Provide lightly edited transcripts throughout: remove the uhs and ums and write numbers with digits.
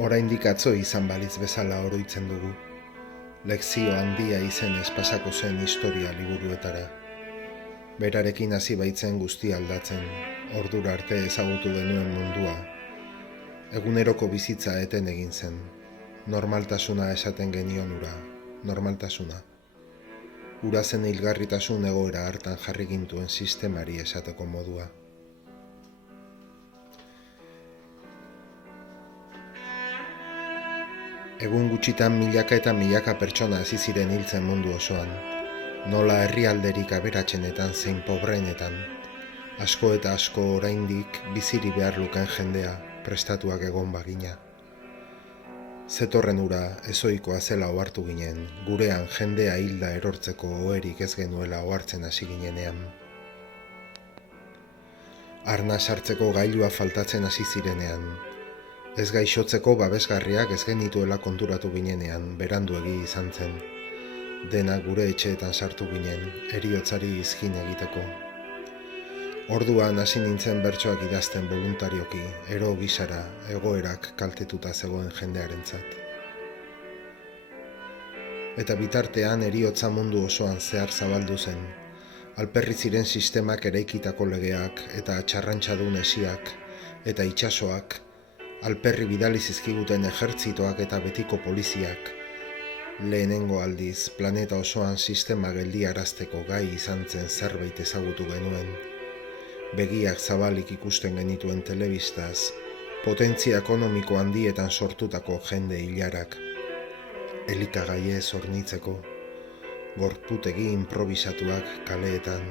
Oraindik atzo izan balitz bezala oroitzen dugu. Lekzio handia izenez pasako zen historia liburuetara. Berarekin hasi baitzen guztia aldatzen, ordura arte ezagutu genuen mundua. Eguneroko bizitza eten egin zen. Normaltasuna esaten genion ura, normaltasuna. Ura zen hilgarritasun egoera hartan jarri gintuen sistemari esateko modua. Egun gutxitan milaka eta milaka pertsona hasi ziren hiltzen mundu osoan. Nola herrialderik aberatsenetan zein pobreenetan. Asko eta asko oraindik biziri behar luken jendea, prestatuak egon bagina. Zetorren ura ezoikoa zela ohartu ginen, gurean jendea hilda erortzeko oherik ez genuela ohartzen hasi ginenean. Arna sartzeko gailua faltatzen hasi zirenean. Ez gaixotzeko babesgarriak ez genituela konturatu ginenean, beranduegi izan zen. Dena gure etxeetan sartu ginen, heriotzari izkin egiteko. Orduan hasi nintzen bertsoak idazten voluntarioki, ero gisara, egoerak kaltetuta zegoen jendearentzat. Eta bitartean heriotza mundu osoan zehar zabaldu zen. Alperri ziren sistemak eraikitako legeak eta txarrantxadun esiak eta itsasoak, alperri bidali zizkiguten ejertzitoak eta betiko poliziak. Lehenengo aldiz, planeta osoan sistema geldiarazteko gai izan zen zerbait ezagutu genuen. Begiak zabalik ikusten genituen telebistaz, potentzia ekonomiko handietan sortutako jende hilarak. Elikagaiez hornitzeko, gorputegi improvisatuak kaleetan.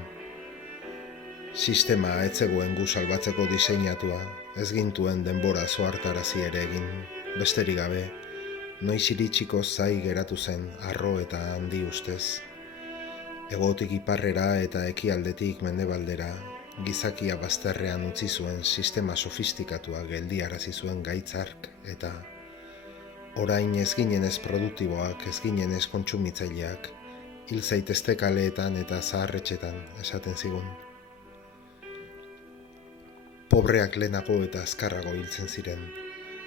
Sistema ez zegoen gu salbatzeko diseinatua, ez gintuen denbora zohartarazi ere egin, besterik gabe, noiz iritsiko zai geratu zen harro eta handi ustez. Hegotik iparrera eta ekialdetik mendebaldera, gizakia bazterrean utzi zuen sistema sofistikatua geldiarazi zuen gaitzark eta orain ez ginenez produktiboak, ez ginenez kontsumitzaileak, hil zaitezte kaleetan eta zaharretxetan esaten zigun. Pobreak lehenago eta azkarrago hiltzen ziren,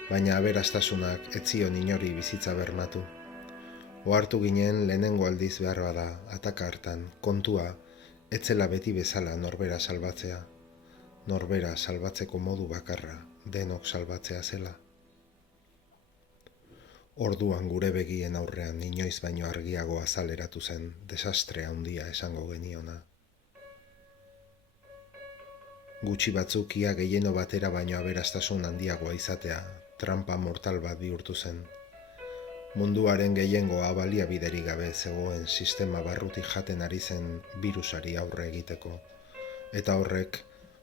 baina aberastasunak ez zion inori bizitza bermatu. Ohartu ginen lehenengo aldiz behar bada, ataka hartan, kontua, etzela beti bezala norbera salbatzea. Norbera salbatzeko modu bakarra, denok salbatzea zela. Orduan gure begien aurrean inoiz baino argiago azaleratu zen, desastre handia esango geniona. Gutxi batzuk ia gehieno batera baino aberastasun handiagoa izatea, trampa mortal bat bihurtu zen. Munduaren gehiengoa baliabiderik gabe zegoen sistema barrutik jaten ari zen birusari aurre egiteko, eta horrek,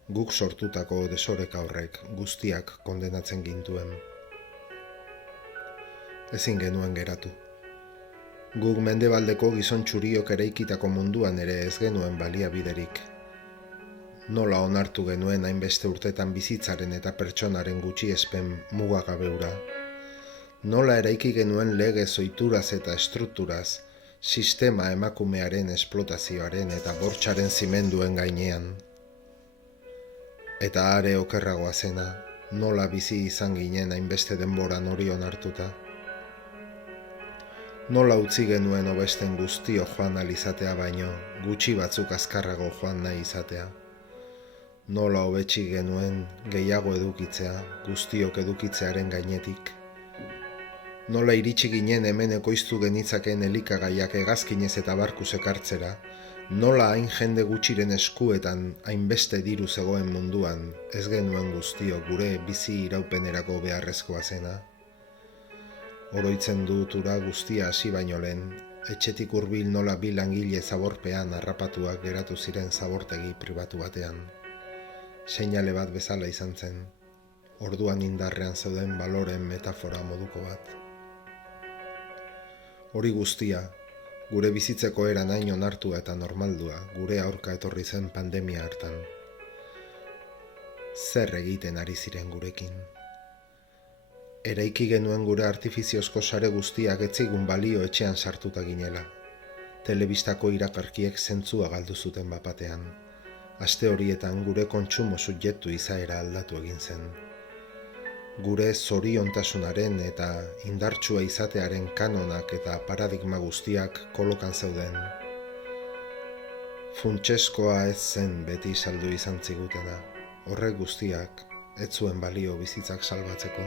guk sortutako desoreka horrek guztiak kondenatzen gintuen. Ezin genuen geratu. Guk mendebaldeko gizon txuriok eraikitako munduan ere ez genuen baliabiderik. Nola onartu genuen hainbeste urtetan bizitzaren eta pertsonaren gutxiespen mugagabe hura. Nola eraiki genuen legez ohituraz eta estrukturaz, sistema emakumearen esplotazioaren eta bortxaren zimenduen gainean. Eta are okerragoa zena, nola bizi izan ginen hainbeste denboran hori onartuta. Nola utzi genuen hobesten guztio joan ahal izatea baino, gutxi batzuk azkarrago joan nahi izatea. Nola hobetsi genuen gehiago edukitzea, guztiok edukitzearen gainetik. Nola iritsi ginen hemen ekoiztu genitzakeen elikagaiak hegazkinez eta barkuz ekartzera, nola hain jende gutxiren eskuetan hainbeste diru zegoen munduan, ez genuen guztiok gure bizi iraupenerako beharrezkoa zena. Oroitzen dut ura guztia hasi baino lehen, etxetik hurbil nola bi langile zaborpean harrapatuak geratu ziren zabortegi pribatu batean. Seinale bat bezala izan zen, orduan indarrean zeuden baloren metafora moduko bat. Hori guztia, gure bizitzeko eran hain onartua eta normaldua, gure aurka etorri zen pandemia hartan. Zer egiten ari ziren gurekin? Eraiki genuen gure artifiziozko sare guztiak ez zigun balio etxean sartuta ginela. Telebistako irakarkiek zentzua galdu zuten bapatean. Aste horietan gure kontsumo subjektu izaera aldatu egin zen. gure zoriontasunaren eta indartsua izatearen kanonak eta paradigma guztiak kolokan zeuden. Funtseskoa ez zen beti saldu izan zigutena, horrek guztiak ez zuen balio bizitzak salbatzeko.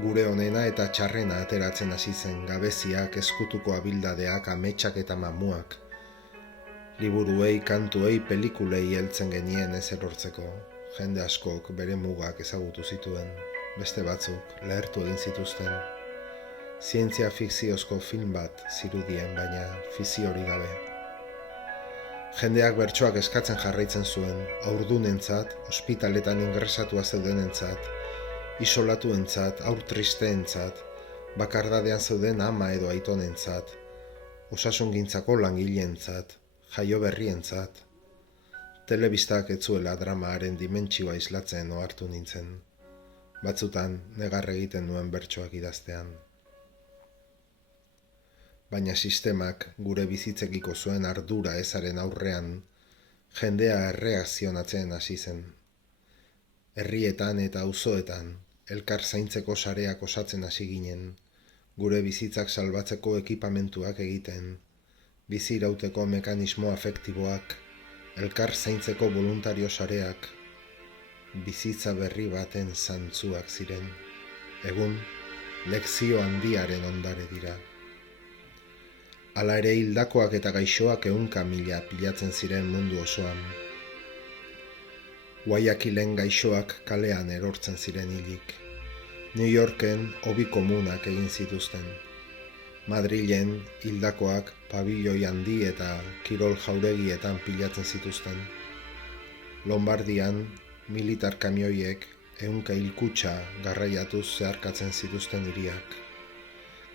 Gure onena eta txarrena ateratzen hasi zen gabeziak, ezkutuko abildadeak, ametsak eta mamuak. Liburuei, kantuei, pelikulei heltzen genien ez erortzeko. Jende askok bere mugak ezagutu zituen, beste batzuk lehertu egin zituzten. Zientzia fikziozko film bat zirudien, baina fikziorik gabe. Jendeak bertsoak eskatzen jarraitzen zuen, haurdunentzat, ospitaletan ingresatua zeudenentzat, isolatuentzat, haur tristeentzat, bakardadean zeuden ama edo aitonentzat, osasungintzako langileentzat, jaioberrientzat. Telebistak ez zuela dramaaren dimentsioa islatzen ohartu nintzen. Batzutan negar egiten nuen bertsoak idaztean. Baina sistemak gure bizitzekiko zuen ardura ezaren aurrean, jendea erreakzionatzen hasi zen. Herrietan eta auzoetan, elkar zaintzeko sareak osatzen hasi ginen, gure bizitzak salbatzeko ekipamentuak egiten, bizi irauteko mekanismo afektiboak, elkar zaintzeko voluntario sareak, bizitza berri baten zantzuak ziren. Egun, lekzio handiaren ondare dira. Hala ere hildakoak eta gaixoak 100.000 pilatzen ziren mundu osoan. Guayaquilen gaixoak kalean erortzen ziren hilik. New Yorken hobi komunak egin zituzten. Madrilen hildakoak pabilloi handi eta kirol jauregietan pilatzen zituzten. Lombardian militar kamioiek 100 hilkutxa garraiatuz zeharkatzen zituzten hiriak.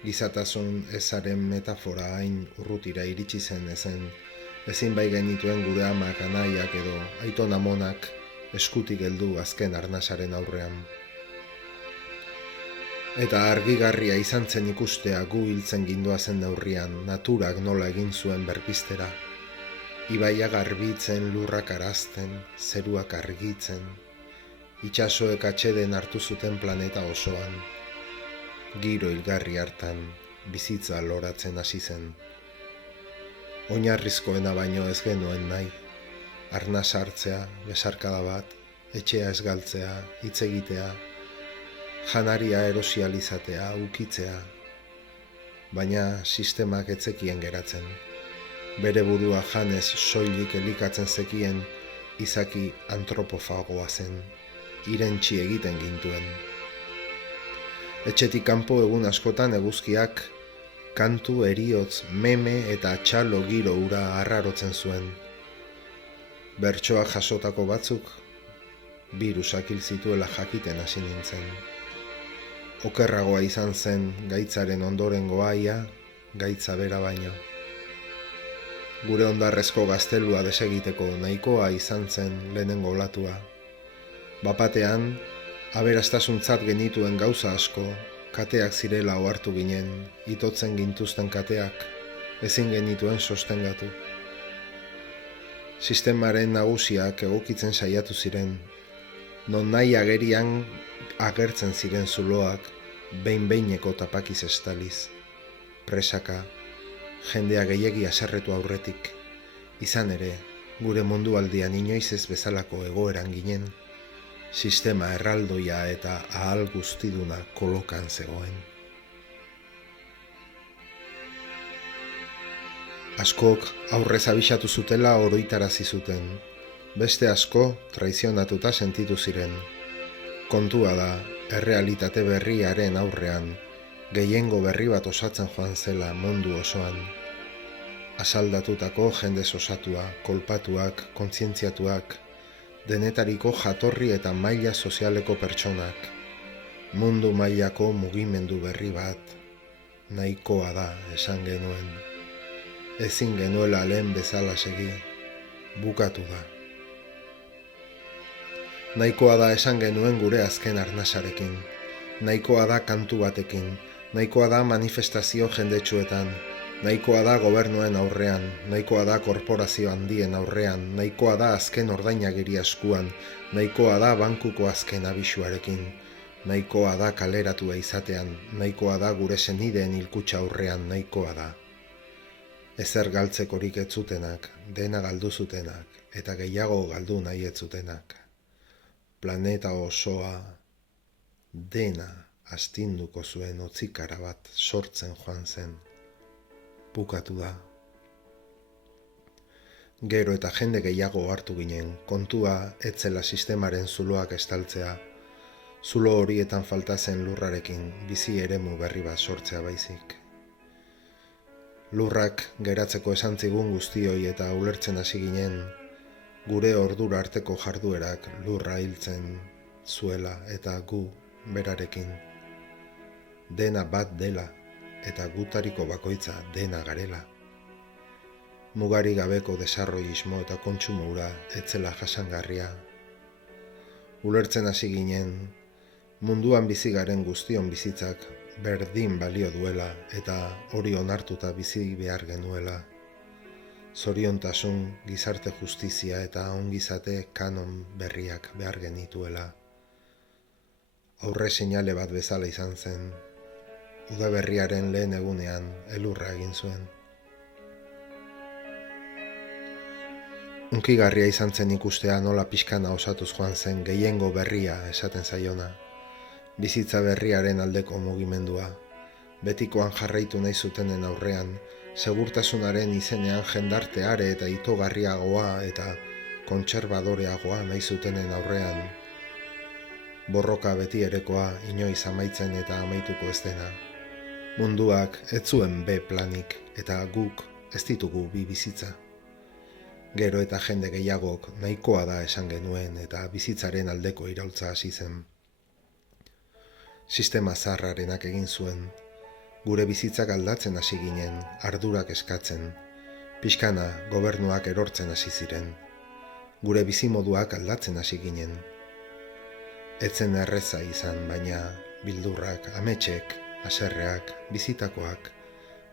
Gizatasun ezaren metafora hain urrutira iritsi zen ezin bai genituen gure amak, anaiak edo aiton amonak eskutik heldu azken arnasaren aurrean. Eta argigarria izan zen ikustea gu hiltzen gindoazen neurrian, naturak nola egin zuen berpiztera. Ibaiak garbitzen, lurrak arazten, zeruak argitzen, itsasoek atseden hartu zuten planeta osoan. Giro hilgarri hartan bizitza loratzen hasi zen. Oinarrizkoena baino ez genuen nahi. Arnas hartzea, besarkada bat, etxea ez galtzea, hitz egitea, janaria erosializatea, ukitzea. Baina sistemak ez zekien geratzen. Bere burua janez soilik elikatzen zekien izaki antropofagoa zen, irentsi egiten gintuen. Etxetik kanpo egun askotan eguzkiak kantu, heriotz, meme eta txalo giro hura arrarotzen zuen. Bertsoak jasotako batzuk birusak hil zituela jakiten hasi nintzen. Okerragoa izan zen gaitzaren ondorengoa ia, gaitza bera baino. Gure hondarrezko gaztelua desegiteko nahikoa izan zen lehenengo olatua. Bapatean, aberastasuntzat genituen gauza asko, kateak zirela ohartu ginen, itotzen gintuzten kateak, ezin genituen sostengatu. Sistemaren nagusiak egokitzen saiatu ziren, non nahi agerian agertzen ziren zuloak, behin-behineko tapakiz estaliz. Presaka, jendea gehiegi haserretu aurretik, izan ere, gure mundualdian inoiz ez bezalako egoeran ginen, sistema erraldoia eta ahal guztiduna kolokan zegoen. Askok aurrez abisatu zutela oroitarazi zuten, beste asko traizionatuta sentitu ziren. Kontua da, errealitate berriaren aurrean, gehiengo berri bat osatzen joan zela mundu osoan. Asaldatutako jendez osatua, kolpatuak, kontzientziatuak, denetariko jatorri eta maila sozialeko pertsonak, mundu mailako mugimendu berri bat, nahikoa da esan genuen. Ezin genuela lehen bezala segi, bukatu da. Nahikoa da esan genuen gure azken arnasarekin, nahikoa da kantu batekin, nahikoa da manifestazio jendetsuetan, Nahikoa da gobernuen aurrean, nahikoa da korporazio handien aurrean, nahikoa da azken ordainagiri eskuan, nahikoa da bankuko azken abisuarekin, nahikoa da kaleratua izatean, nahikoa da gure senideen hilkutxa aurrean, nahikoa da. Ezer galtzekorik ez zutenak, dena galdu zutenak, eta gehiago galdu nahi ez zutenak. Planeta osoa dena astinduko zuen otzikara bat sortzen joan zen. Bukatu da. Gero eta jende gehiago hartu ginen, kontua etzela sistemaren zuloak estaltzea, zulo horietan falta zen lurrarekin bizi eremu berri bat sortzea baizik. Lurrak geratzeko esan zigun guztioi eta ulertzen hasi ginen, gure ordura arteko jarduerak lurra hiltzen zuela eta gu berarekin. Dena bat dela, eta gutariko bakoitza dena garela. Mugari gabeko desarroismo eta kontsumo hura etzela jasangarria. Ulertzen hasi ginen, munduan bizi garen guztion bizitzak berdin balio duela eta hori onartuta bizi behar genuela. Zoriontasun, gizarte justizia eta ongizate kanon berriak behar genituela. Aurre seinale bat bezala izan zen. Udaberriaren lehen egunean elurra egin zuen. Hunkigarria izan zen ikustea nola pixkana osatuz joan zen gehiengo berria esaten zaiona. Bizitza berriaren aldeko mugimendua. Betikoan jarraitu nahi zutenen aurrean, segurtasunaren izenean jendarteare eta itogarriagoa eta kontserbadoreagoa nahi zutenen aurrean. Borroka beti erekoa inoiz amaitzen eta amaituko ez dena. Munduak ez zuen B planik eta guk ez ditugu bi bizitza. Gero eta jende gehiagok nahikoa da esan genuen eta bizitzaren aldeko iraultza hasi zen. Sistema zaharrarenak egin zuen. Gure bizitzak aldatzen hasi ginen, ardurak eskatzen. Pixkana gobernuak erortzen hasi ziren. Gure bizimoduak aldatzen hasi ginen. Etzen erreza izan, baina bildurrak, ametsek, haserreak, bizitakoak,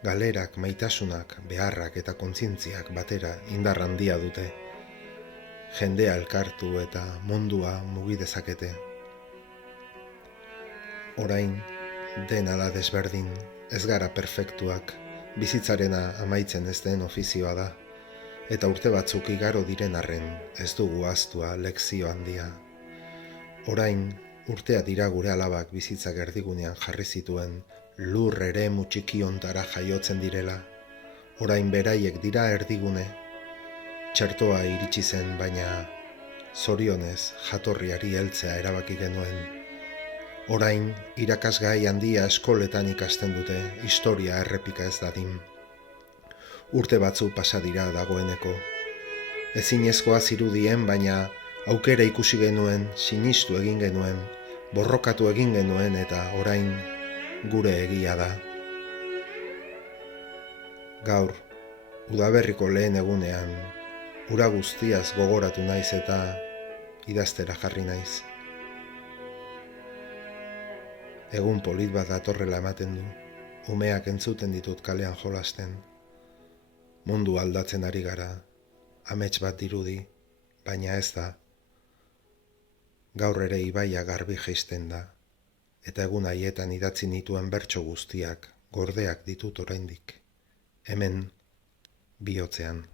galerak, maitasunak, beharrak eta kontzientziak batera indar handia dute. Jendea elkartu eta mundua mugi dezakete. Orain, dena da desberdin, ez gara perfektuak, bizitzarena amaitzen ez den ofizioa da, eta urte batzuk igaro diren arren ez dugu ahaztua lekzio handia. Orain, urtea dira gure alabak bizitzak erdigunean jarri zituen, lur eremu txiki hontara jaiotzen direla. Orain beraiek dira erdigune. Txertoa iritsi zen, baina zorionez jatorriari heltzea erabaki genuen. Orain, irakasgai handia eskoletan ikasten dute, historia errepika ez dadin. Urte batzu pasa dira dagoeneko. Ezinezkoa zirudien, baina aukera ikusi genuen, sinistu egin genuen, borrokatu egin genuen eta orain gure egia da. Gaur, udaberriko lehen egunean, ura guztiaz gogoratu naiz eta idaztera jarri naiz. Egun polit bat datorrela ematen du, umeak entzuten ditut kalean jolasten. Mundu aldatzen ari gara, amets bat dirudi, baina ez da. Gaur ere ibaia garbi jaisten da, eta egun haietan idatzi nituen bertso guztiak gordeak ditut oraindik, hemen bihotzean.